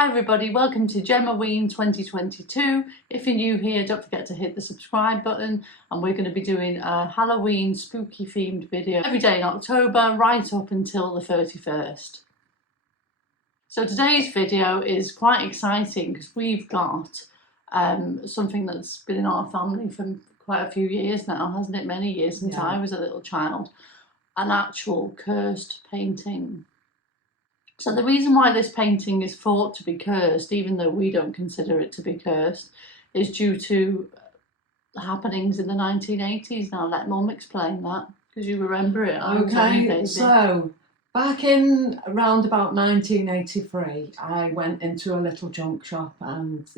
Hi everybody, welcome to Gemmaween 2022. If you're new here, don't forget to hit the subscribe button, and we're going to be doing a Halloween spooky themed video every day in October right up until the 31st. So today's video is quite exciting because we've got something that's been in our family for quite a few years now, hasn't it? Many years since I was a little child. An actual cursed painting. So the reason why this painting is thought to be cursed, even though we don't consider it to be cursed, is due to happenings in the 1980s. Now let Mum explain that, because you remember it. Okay, so back in around about 1983, I went into a little junk shop, and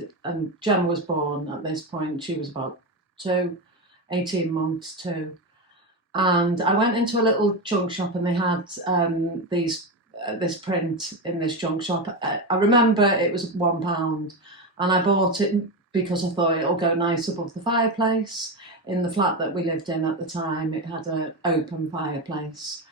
Gemma was born at this point. She was about 18 months too. And I went into a little junk shop, and they had this print in this junk shop. I remember it was £1, and I bought it because I thought it'll go nice above the fireplace. In the flat that we lived in at the time, it had an open fireplace,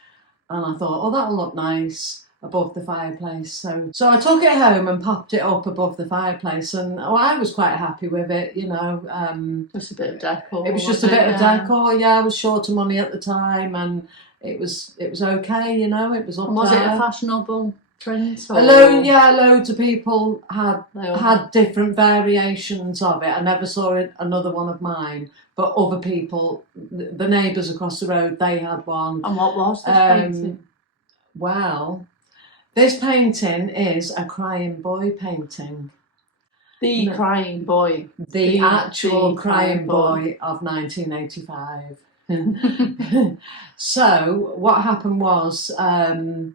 and I thought, oh, that'll look nice above the fireplace. So I took it home and popped it up above the fireplace, and I was quite happy with it, you know. Just a bit of decor. It was just a bit of decor. Yeah, I was short of money at the time, and it was okay, you know. It was up there. Was it a fashionable print? Loads of people had different variations of it. I never saw another one of mine, but other people, the neighbours across the road, they had one. And what was this painting? Well, this painting is a crying boy painting. The crying boy. The actual crying boy of 1985. So what happened was there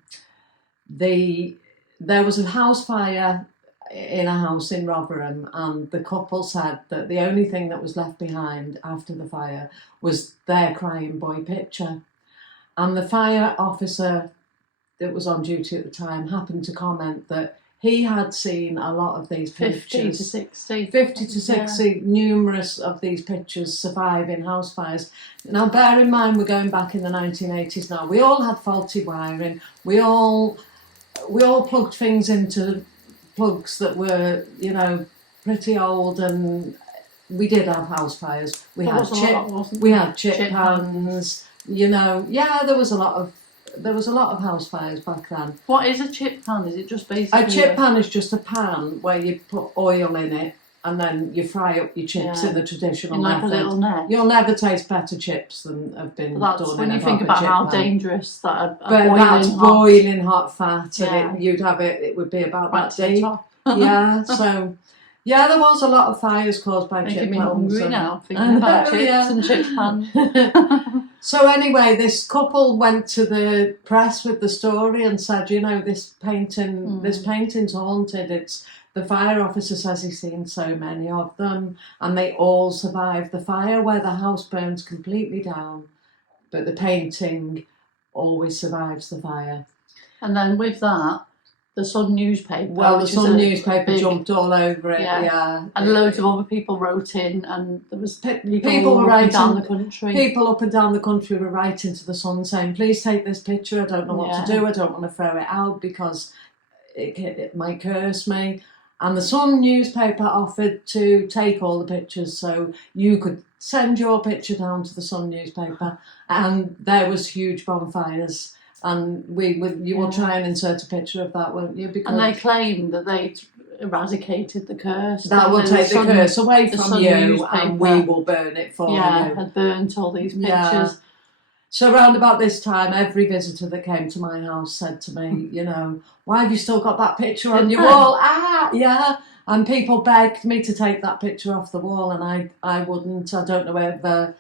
was a house fire in a house in Rotherham, and the couple said that the only thing that was left behind after the fire was their crying boy picture. And the fire officer that was on duty at the time happened to comment that he had seen a lot of these pictures. 50 to 60, numerous of these pictures survive in house fires. Now bear in mind, we're going back in the 1980s now. We all had faulty wiring. We all plugged things into plugs that were, you know, pretty old, and we did have house fires. We had chip pans, you know. Yeah, there was a lot of house fires back then. What is a chip pan? Is it just basically... A chip pan is just a pan where you put oil in it, and then you fry up your chips in the traditional method. Like a little net. You'll never taste better chips than have been done in a proper chip pan. When you think about how dangerous that that's boiling hot fat, and you'd have it. It would be about that deep. Yeah. So. Yeah, there was a lot of fires caused by chip pans. Making me hungry now, thinking about chips and chip pans. So anyway, this couple went to the press with the story and said, you know, this painting's haunted. The fire officer says he's seen so many of them, and they all survived the fire, where the house burns completely down, but the painting always survives the fire. And then with that, the Sun newspaper. Well, the Sun newspaper jumped all over it, and loads of other people wrote in, and there was people were writing down the country. People up and down the country were writing to the Sun saying, "Please take this picture. I don't know what to do. I don't want to throw it out because it might curse me." And the Sun newspaper offered to take all the pictures, so you could send your picture down to the Sun newspaper, and there was huge bonfires. And you will try and insert a picture of that, won't you? Because and they claim that they eradicated the curse. That will take the curse away from you, and we will burn it for you. Yeah, had burnt all these pictures. Yeah. So around about this time, every visitor that came to my house said to me, you know, why have you still got that picture on your wall? Yeah. And people begged me to take that picture off the wall, and I wouldn't. I don't know whether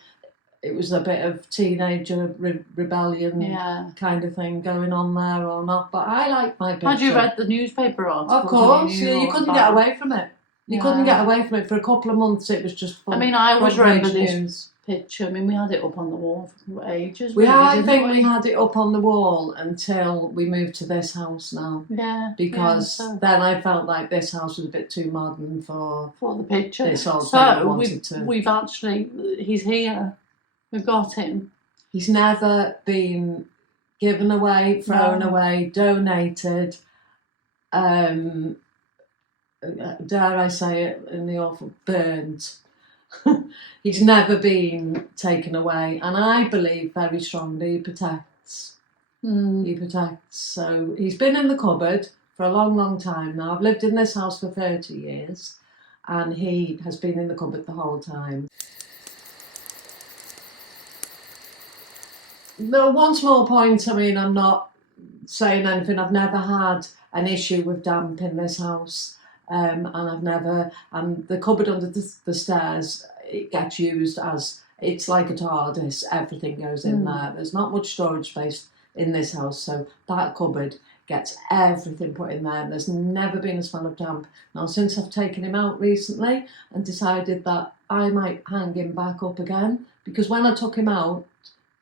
it was a bit of teenager rebellion kind of thing going on there or not, but I like my picture. Had you read the newspaper article? Of course, you couldn't get away from it. You couldn't get away from it for a couple of months. It was just fun. I mean, I always remember this picture. I mean, we had it up on the wall for ages. I think we had it up on the wall until we moved to this house now. Yeah. Because then I felt like this house was a bit too modern for the picture. This old we've actually, he's here. We've got him. He's never been given away, thrown away, donated. dare I say it in the awful, burnt. He's never been taken away, and I believe very strongly he protects. Mm. He protects. So he's been in the cupboard for a long, long time now. I've lived in this house for 30 years, and he has been in the cupboard the whole time. No, one small point, I mean, I'm not saying anything. I've never had an issue with damp in this house. And I've never, and the cupboard under the stairs, it gets used as, it's like a TARDIS, everything goes in there. There's not much storage space in this house, so that cupboard gets everything put in there, and there's never been a smell of damp. Now, since I've taken him out recently and decided that I might hang him back up again, because when I took him out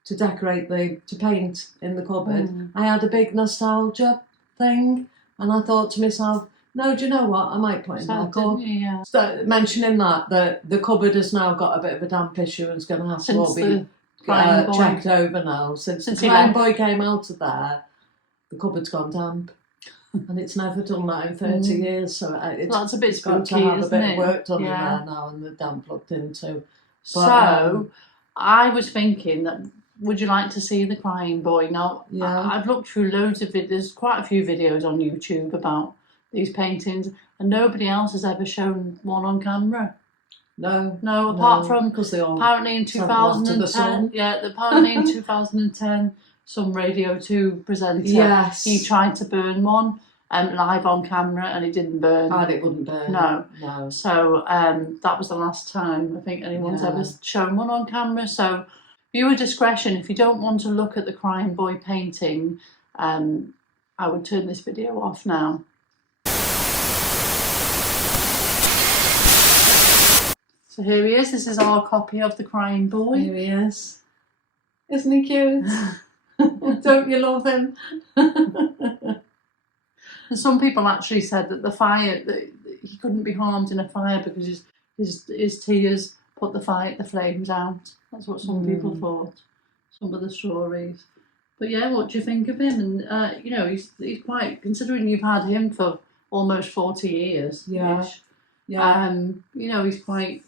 to decorate to paint in the cupboard, I had a big nostalgia thing, and I thought to myself, no, do you know what? I might put him back up. Yeah. So, mentioning that the cupboard has now got a bit of a damp issue and it's going to have to all be checked over now. Since the crying boy came out of there, the cupboard's gone damp. And it's never done that in 30 years. So that's a bit got spooky, to have a isn't bit it? of work done in Yeah. there now and the damp looked into. But, so, I was thinking that, would you like to see the crying boy? Now, Yeah. I've looked through loads of videos, there's quite a few videos on YouTube about these paintings, and nobody else has ever shown one on camera. No, apart from because they all apparently in sent them off to the 2010. sun. Yeah, apparently in 2010, some Radio 2 presenter, Yes. he tried to burn one live on camera, and it didn't burn. And it wouldn't burn. No. So that was the last time I think anyone's ever shown one on camera. So viewer discretion. If you don't want to look at the crying boy painting, I would turn this video off now. So here he is. This is our copy of the crying boy. Here he is. Isn't he cute? Don't you love him? And some people actually said that the fire, that he couldn't be harmed in a fire because his tears put the flames out. That's what some people thought. Some of the stories. But yeah, what do you think of him? And he's quite, considering you've had him for almost 40 years. Yeah. He's quite.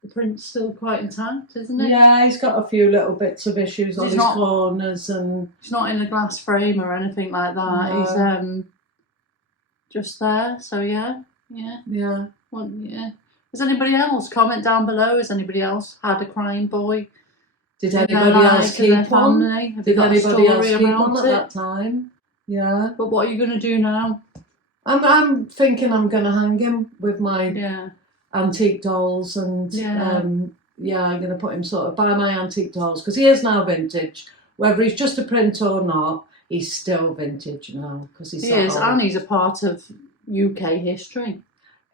The print's still quite intact, isn't it? Yeah, he's got a few little bits of issues on his corners, and he's not in a glass frame or anything like that. No. He's just there. So yeah. Well, yeah. Has anybody else comment down below? Has anybody else had a crying boy? Did anybody else keep one? Did anybody else keep one at that time? Yeah. But what are you going to do now? I'm thinking I'm going to hang him with my antique dolls, and I'm going to put him sort of by my antique dolls, because he is now vintage. Whether he's just a print or not, he's still vintage now, because he is, and he's a part of UK history.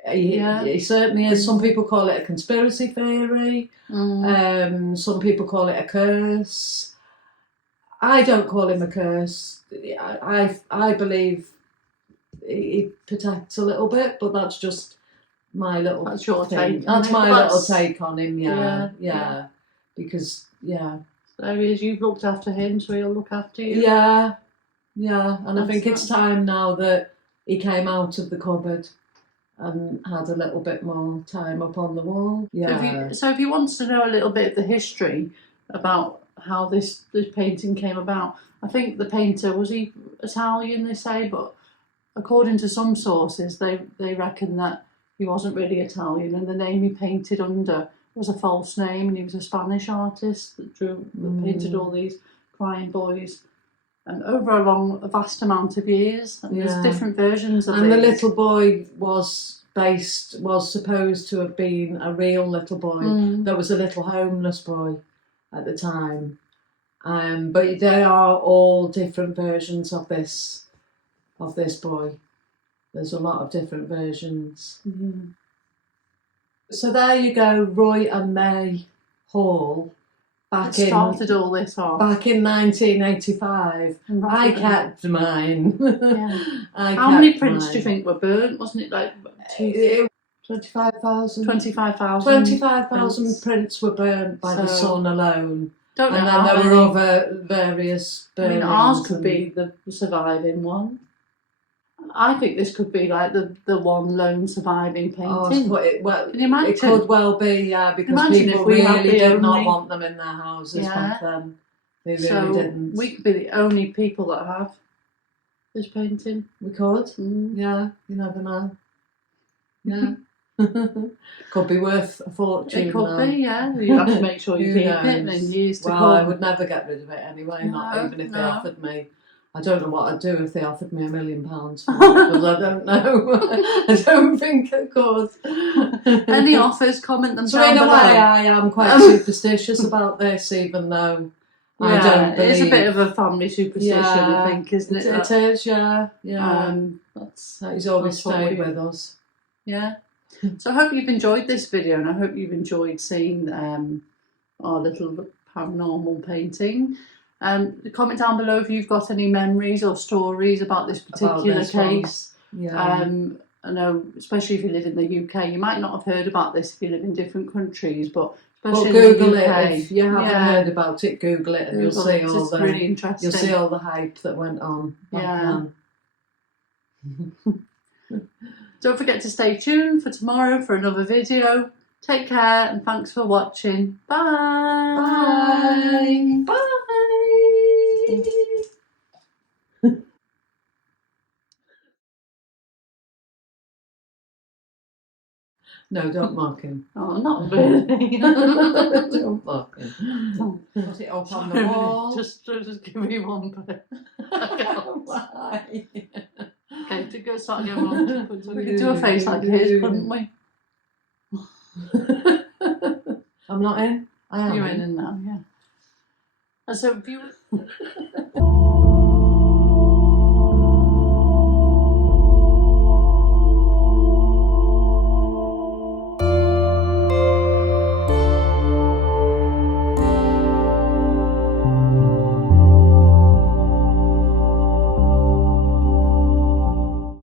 He certainly is. Some people call it a conspiracy theory. Some people call it a curse. I don't call him a curse. I believe he protects a little bit, but that's just my little. That's your thing. take. That's my little take on him. Yeah. Because there he is. You've looked after him, so he'll look after you. Yeah. And I think it's time now that he came out of the cupboard and had a little bit more time up on the wall. Yeah. So if you want to know a little bit of the history about how this painting came about, I think the painter, was he Italian, they say, but according to some sources, they reckon that he wasn't really Italian, and the name he painted under was a false name, and he was a Spanish artist that painted all these crying boys. And over a vast amount of years, and there's different versions of it. And the little boy was supposed to have been a real little boy. There was a little homeless boy at the time. But there are all different versions of this boy. There's a lot of different versions. So there you go, Roy and May Hall. Started all this off. Back in 1985. I kept mine. How many prints do you think were burnt? Wasn't it like 25,000? 25,000. 25,000 prints were burnt by the sun alone. Don't know. And then there were other various burnings. Ours could be the surviving one. I think this could be like the one lone surviving painting. Well, Can you imagine? it could well be, yeah, because Imagine people if we had really the did not only- want them in their houses back then. They really so didn't. we could be the only people that have this painting. We could. Mm. Yeah, you never know. Yeah. Could be worth a fortune. It could though. be, yeah. You have to make sure you Who keep it in knows? years to Well, come. I would never get rid of it anyway, not No, even if they no. offered me. I don't know what I'd do if they offered me £1 million for it, because I don't know. I don't think I could. Any offers, comment them So down in a below. way, I am quite superstitious about this, even though I don't believe. It's a bit of a family superstition, Yeah, I think, isn't it? It is, yeah. That's He's always that's what stayed we- with us. Yeah. So I hope you've enjoyed this video, and I hope you've enjoyed seeing our little paranormal painting. Comment down below if you've got any memories or stories about this particular this one. case. Yeah. I know, especially if you live in the UK, you might not have heard about this if you live in different countries, but especially Well, in Google the UK, it if you haven't heard about it. Google it, and you'll Google see it, all it's the really interesting. you'll see all the hype that went on back then. Don't forget to stay tuned for tomorrow for another video. Take care and thanks for watching. Bye. Bye. Bye. No, don't mock him. Oh, not really. Don't mock him. Put it up on the wall. Just give me one bit. Why? Okay, to go start again. We could do a face like his, couldn't we? I'm not in. I am. You're in now, yeah. And so, if you.